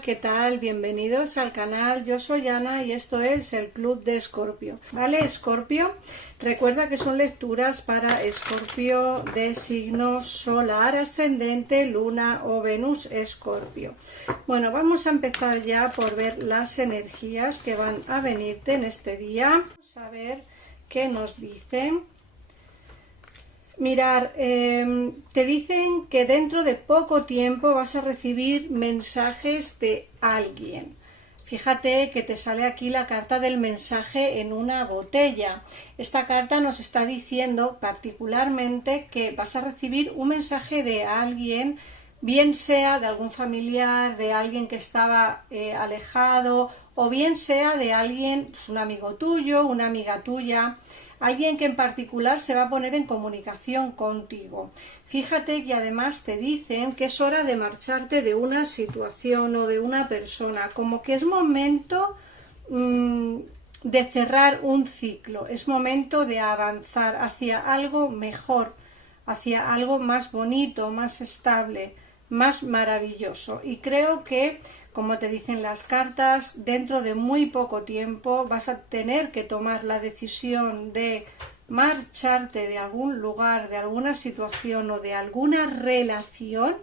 Hola, ¿qué tal? Bienvenidos al canal. Yo soy Ana y esto es el Club de Escorpio. ¿Vale, Escorpio? Recuerda que son lecturas para Escorpio de signo solar, ascendente, luna o Venus Escorpio. Bueno, vamos a empezar ya por ver las energías que van a venirte en este día. Vamos a ver qué nos dicen. Mirar, te dicen que dentro de poco tiempo vas a recibir mensajes de alguien. Fíjate que te sale aquí la carta del mensaje en una botella. Esta carta nos está diciendo particularmente que vas a recibir un mensaje de alguien, bien sea de algún familiar, de alguien que estaba alejado, o bien sea de alguien, pues un amigo tuyo, una amiga tuya, alguien que en particular se va a poner en comunicación contigo. Fíjate que además te dicen que es hora de marcharte de una situación o de una persona, como que es momento de cerrar un ciclo, es momento de avanzar hacia algo mejor, hacia algo más bonito, más estable, más maravilloso. Y creo que, como te dicen las cartas, dentro de muy poco tiempo vas a tener que tomar la decisión de marcharte de algún lugar, de alguna situación o de alguna relación,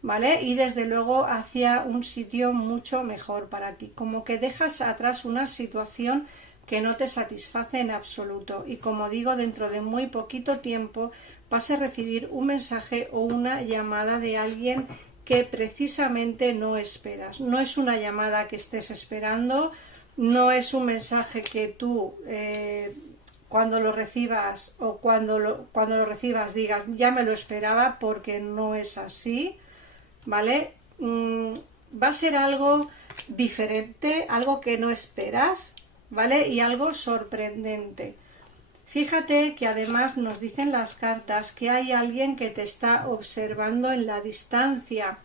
¿vale? Y desde luego hacia un sitio mucho mejor para ti, como que dejas atrás una situación que no te satisface en absoluto. Y como digo, dentro de muy poquito tiempo vas a recibir un mensaje o una llamada de alguien que precisamente no esperas. No es una llamada que estés esperando, no es un mensaje que tú cuando lo recibas o cuando lo recibas digas ya me lo esperaba, porque no es así, ¿vale? Va a ser algo diferente, algo que no esperas, ¿vale? Y algo sorprendente. Fíjate que además nos dicen las cartas que hay alguien que te está observando en la distancia.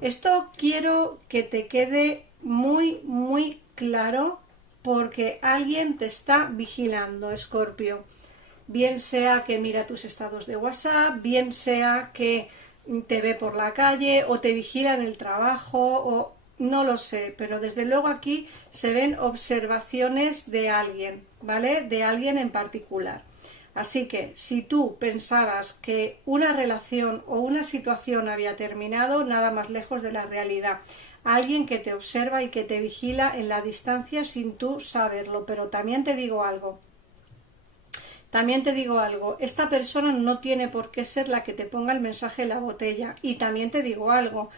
Esto quiero que te quede muy, muy claro, porque alguien te está vigilando, Escorpio. Bien sea que mira tus estados de WhatsApp, bien sea que te ve por la calle o te vigila en el trabajo o no lo sé, pero desde luego aquí se ven observaciones de alguien, ¿vale? De alguien en particular. Así que si tú pensabas que una relación o una situación había terminado, nada más lejos de la realidad. Alguien que te observa y que te vigila en la distancia sin tú saberlo. Pero también te digo algo. Esta persona no tiene por qué ser la que te ponga el mensaje en la botella. Y también te digo algo.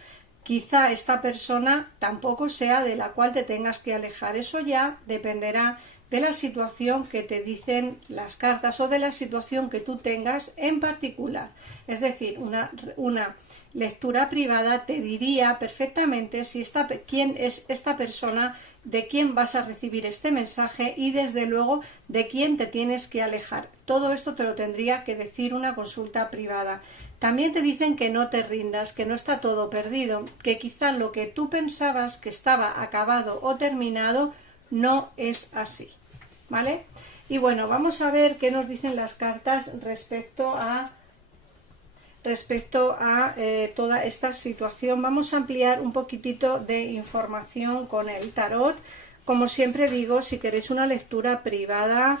Quizá esta persona tampoco sea de la cual te tengas que alejar. Eso ya dependerá de la situación que te dicen las cartas o de la situación que tú tengas en particular. Es decir, una lectura privada te diría perfectamente quién es esta persona, de quién vas a recibir este mensaje y desde luego de quién te tienes que alejar. Todo esto te lo tendría que decir una consulta privada. También te dicen que no te rindas, que no está todo perdido, que quizá lo que tú pensabas que estaba acabado o terminado no es así, ¿vale? Y bueno, vamos a ver qué nos dicen las cartas respecto a toda esta situación. Vamos a ampliar un poquitito de información con el tarot. Como siempre digo, si queréis una lectura privada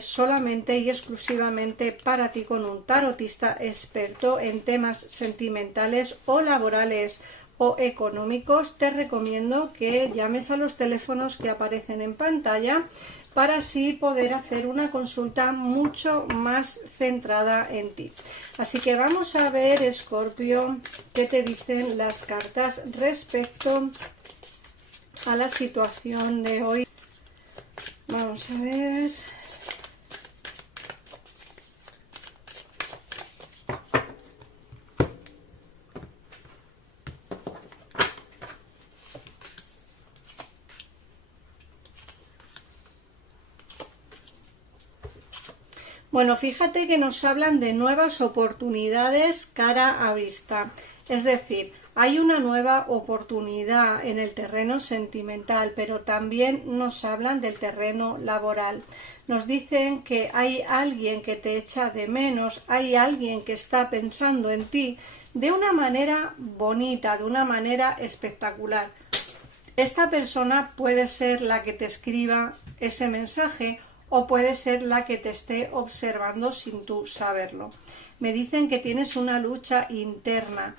solamente y exclusivamente para ti con un tarotista experto en temas sentimentales o laborales o económicos, te recomiendo que llames a los teléfonos que aparecen en pantalla para así poder hacer una consulta mucho más centrada en ti. Así que vamos a ver, Escorpio, qué te dicen las cartas respecto a la situación de hoy. Vamos a ver. Bueno, fíjate que nos hablan de nuevas oportunidades cara a vista. Es decir, hay una nueva oportunidad en el terreno sentimental, pero también nos hablan del terreno laboral. Nos dicen que hay alguien que te echa de menos, hay alguien que está pensando en ti de una manera bonita, de una manera espectacular. Esta persona puede ser la que te escriba ese mensaje o puede ser la que te esté observando sin tú saberlo. Me dicen que tienes una lucha interna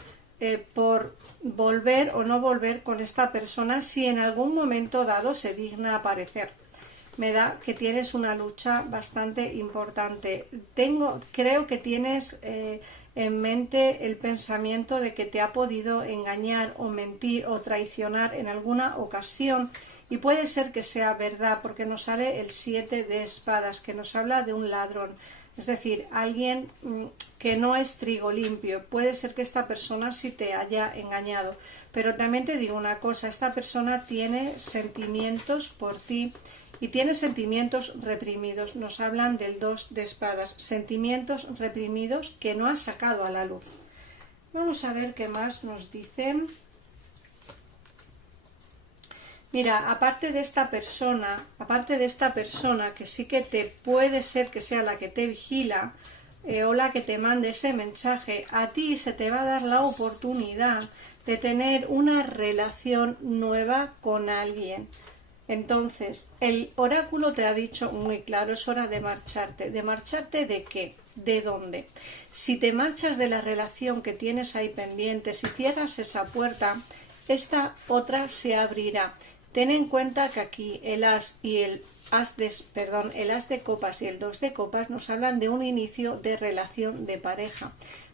por volver o no volver con esta persona si en algún momento dado se digna aparecer. Me da que tienes una lucha bastante importante. Creo que tienes en mente el pensamiento de que te ha podido engañar o mentir o traicionar en alguna ocasión, y puede ser que sea verdad porque nos sale el 7 de espadas, que nos habla de un ladrón, es decir, alguien que no es trigo limpio. Puede ser que esta persona sí te haya engañado, pero también te digo una cosa, esta persona tiene sentimientos por ti y tiene sentimientos reprimidos. Nos hablan del 2 de espadas, sentimientos reprimidos que no ha sacado a la luz. Vamos a ver qué más nos dicen. Mira, aparte de esta persona que sí que te puede ser que sea la que te vigila o la que te mande ese mensaje, a ti se te va a dar la oportunidad de tener una relación nueva con alguien. Entonces, el oráculo te ha dicho muy claro, es hora de marcharte. ¿De marcharte de qué? ¿De dónde? Si te marchas de la relación que tienes ahí pendiente, si cierras esa puerta, esta otra se abrirá. Ten en cuenta que aquí el as de copas y el 2 de copas nos hablan de un inicio de relación de pareja,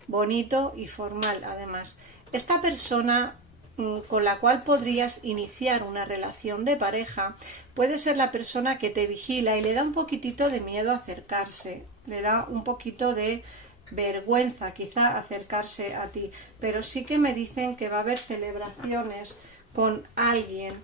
bonito y formal además. Esta persona con la cual podrías iniciar una relación de pareja puede ser la persona que te vigila y le da un poquitito de miedo acercarse, le da un poquito de vergüenza quizá acercarse a ti, pero sí que me dicen que va a haber celebraciones con alguien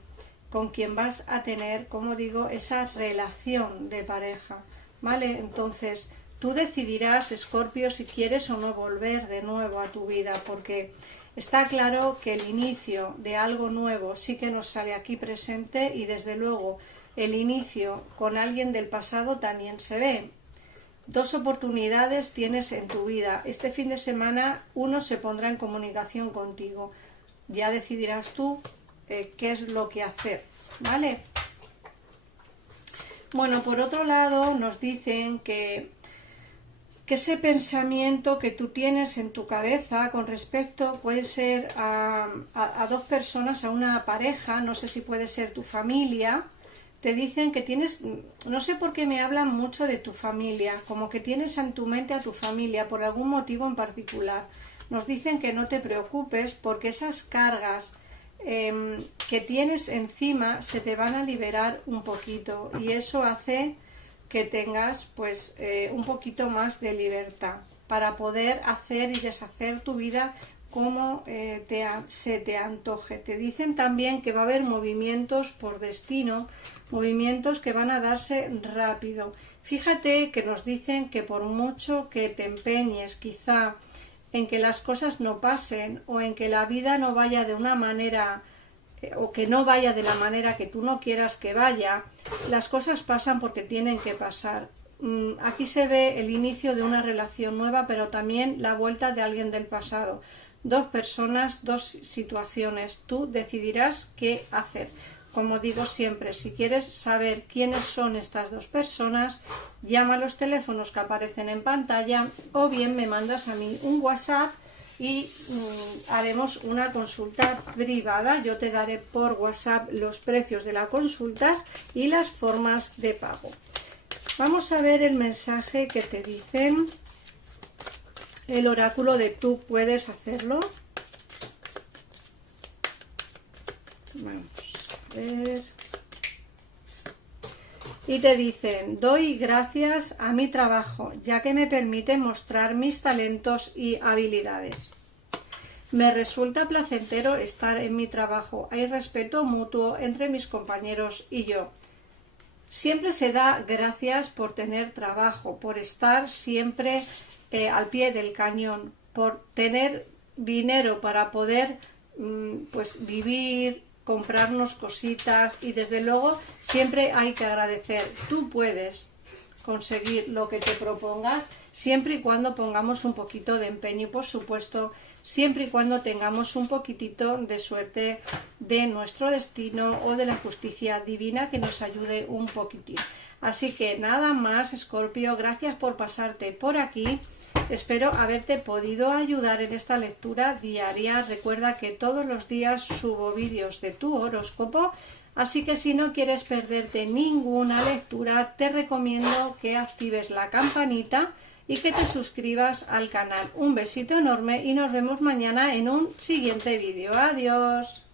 con quien vas a tener, como digo, esa relación de pareja, ¿vale? Entonces tú decidirás, Escorpio, si quieres o no volver de nuevo a tu vida, porque está claro que el inicio de algo nuevo sí que nos sale aquí presente, y desde luego el inicio con alguien del pasado también se ve. 2 oportunidades tienes en tu vida. Este fin de semana uno se pondrá en comunicación contigo. Ya decidirás tú qué es lo que hacer, ¿vale? Bueno, por otro lado nos dicen que ese pensamiento que tú tienes en tu cabeza con respecto puede ser a 2 personas, a una pareja, no sé si puede ser tu familia. Te dicen que tienes, no sé por qué me hablan mucho de tu familia, como que tienes en tu mente a tu familia por algún motivo en particular. Nos dicen que no te preocupes porque esas cargas que tienes encima se te van a liberar un poquito, y eso hace que tengas pues un poquito más de libertad para poder hacer y deshacer tu vida como se te antoje. Te dicen también que va a haber movimientos por destino, movimientos que van a darse rápido. Fíjate que nos dicen que por mucho que te empeñes quizá en que las cosas no pasen o en que la vida no vaya de una manera o que no vaya de la manera que tú no quieras que vaya, las cosas pasan porque tienen que pasar. Aquí se ve el inicio de una relación nueva, pero también la vuelta de alguien del pasado. 2 personas, 2 situaciones. Tú decidirás qué hacer. Como digo siempre, si quieres saber quiénes son estas 2 personas, llama a los teléfonos que aparecen en pantalla o bien me mandas a mí un WhatsApp y haremos una consulta privada. Yo te daré por WhatsApp los precios de las consultas y las formas de pago. Vamos a ver el mensaje que te dicen el oráculo de tú puedes hacerlo. Vamos a ver. Y te dicen: doy gracias a mi trabajo, ya que me permite mostrar mis talentos y habilidades. Me resulta placentero estar en mi trabajo. Hay respeto mutuo entre mis compañeros y yo. Siempre se da gracias por tener trabajo, por estar siempre al pie del cañón, por tener dinero para poder pues vivir, comprarnos cositas, y desde luego siempre hay que agradecer. Tú puedes conseguir lo que te propongas siempre y cuando pongamos un poquito de empeño, y por supuesto siempre y cuando tengamos un poquitito de suerte de nuestro destino o de la justicia divina que nos ayude un poquitín. Así que nada más, Escorpio, gracias por pasarte por aquí. Espero haberte podido ayudar en esta lectura diaria. Recuerda que todos los días subo vídeos de tu horóscopo, así que si no quieres perderte ninguna lectura, te recomiendo que actives la campanita y que te suscribas al canal. Un besito enorme y nos vemos mañana en un siguiente vídeo. Adiós.